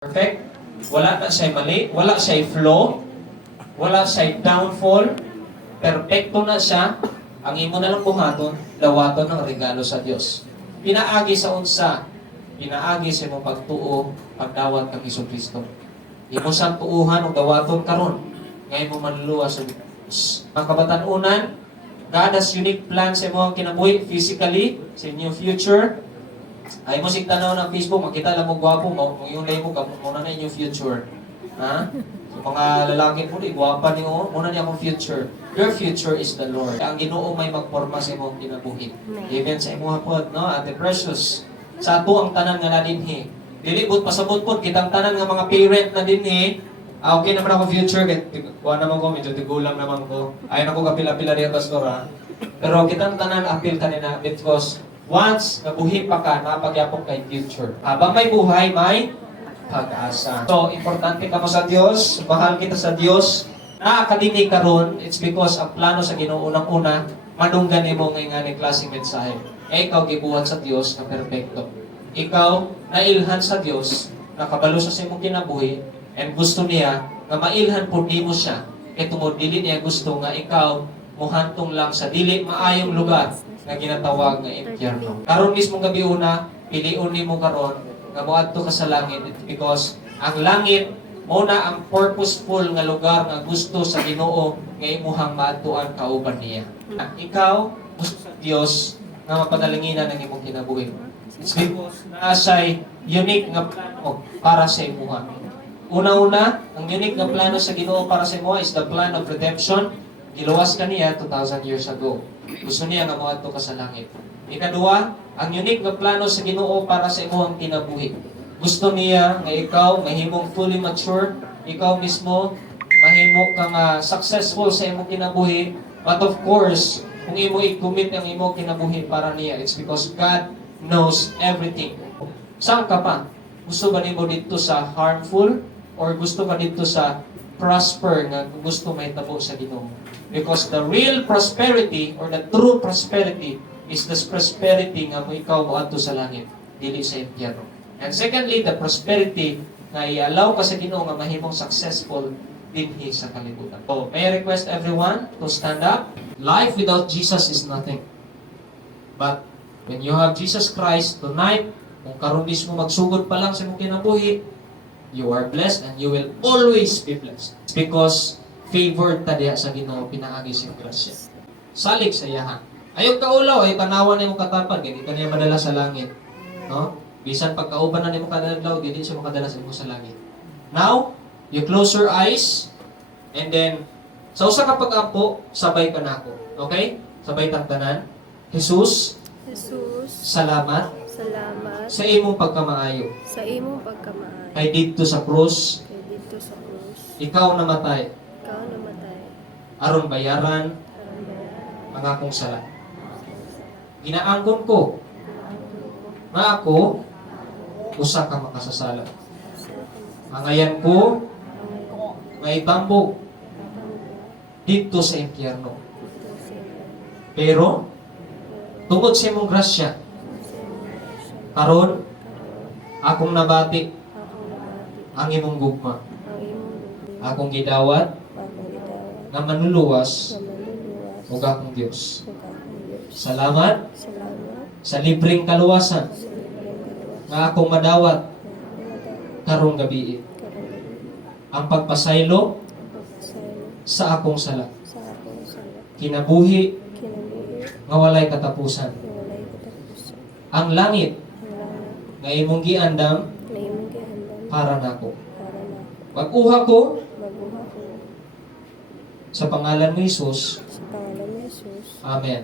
Perfect. Wala na siya mali, wala siya flow, wala siya downfall. Perfecto na siya. Ang imo na lang buhaton, lawaton ng regalo sa Dios. Pinaagi sa unsa, pinaagi sa imong pagtuo, pagdawat kang Hesukristo. Imo sa tuuhan ug dawaton karon, ngay mo manluluwas sa Dios. Ang kabatanunan, God has unique plans sa imong kinabuhi physically, sa inyong future. Ay mo sig tanaw ng Facebook, makita lang mo gwapo mo, kung yung mo ka, muna na inyong future. Ha? So, mga lalaki po, gwapan niyo, muna niya akong future. Your future is the Lord. Ang Ginoo may magporma sa imong kinabuhi. Even sa imong hapon, no? Ate Precious, sa ato ang tanan nga na dinhi. Dili bud pasabot pod kitang tanan nga mga parent na dinhi. Okay naman ako future, kuha naman ko, medyo tigulang naman ko. Ayaw na ko kapila-pila rin, Pastor, ha? Pero kitang tanan, appeal kanina, because once nabuhi pa ka, napagyapok kay future. Habang may buhay, may pag-asa. So, importante ka mo sa Diyos, mahal kita sa Diyos. Nakakadinig ka ron, it's because ang plano sa Ginoo unang-una, manunggan mo ngayon nga ni klaseng mensahe. Ikaw gibuhat sa Diyos na perfecto. Ikaw, nailhan sa Diyos, nakabalo sa imong kinabuhi, and gusto niya na mailhan po mo siya. Kaya tungod dili niya gusto nga ikaw muhantong lang sa dili maayong lugar na ginatawag nga impyerno. Karon mismo gabi una, piliun nimo karon nga moadto ka sa langit because ang langit mo na ang purposeful nga lugar nga gusto sa Ginoo nga imuhang maadtuan kauban niya. Ikaw gusto sa Dios nga mapadalanginan ang imong kinabuhi. It's because naasay unique nga plano para sa imuha. Una-una, ang unique nga plano sa Ginoo para sa imuha is the plan of redemption. Giluwas ka niya 2,000 years ago. Gusto niya nga moadto ka sa langit. Ikadua, ang unique nga plano sa Ginoo para sa imong kinabuhi. Gusto niya nga ikaw mahimong fully mature, ikaw mismo mahimo kang successful sa imong kinabuhi. But of course, kung imo i-commit ang imong kinabuhi para niya, it's because God knows everything. Saan ka pa? Gusto ba nimo dito sa harmful or gusto ka dito sa prosper nga gusto may tabo sa Ginoo? Because the real prosperity or the true prosperity is the prosperity nga mo ikaw moadto sa langit, dili sa impyerno. And secondly, the prosperity nga i-allow ka sa Ginoo nga mahimong successful dinhi sa kalibutan. So, may I request everyone to stand up? Life without Jesus is nothing. But when you have Jesus Christ tonight, kung karon mismo magsugod pa lang sa imong kinabuhi, you are blessed and you will always be blessed. It's because favored ta diha sa Ginoo, pinaagi siyang grasya. Salig sa iyahan. Ayaw kaulaw, ay tanawan nimo katapad, hindi ka niya madala sa langit. No? Bisan pagkauban na nimo kadalaw, dili siya makadala sa imo sa langit. Now, you close your eyes and then sa usa ka pag-ampo, sabay ka nako. Okay? Sabay tagtanan. Jesus, salamat sa imong pagkamaayo. Sa imong pagkamaayo. Kay dito sa krus, ikaw namatay. Ikaw namatay. Aron bayaran ang akong sala. Ginaangkon ko na ako usa ka makasasala. Mangayan ko nga itambog dito sa impyerno. Pero tungod sa imong grasya, karon akong nabati ang imong gugma. Akong gidawat na manluluwas ug akong Dios. Salamat sa libreng kaluwasan nga akong madawat karong gabi. Ang pagpasaylo sa akong sala. Kinabuhi nga walay katapusan. Ang langit nga imong giandam para nako. Pag-uha ko sa pangalan ni Jesus. Amen.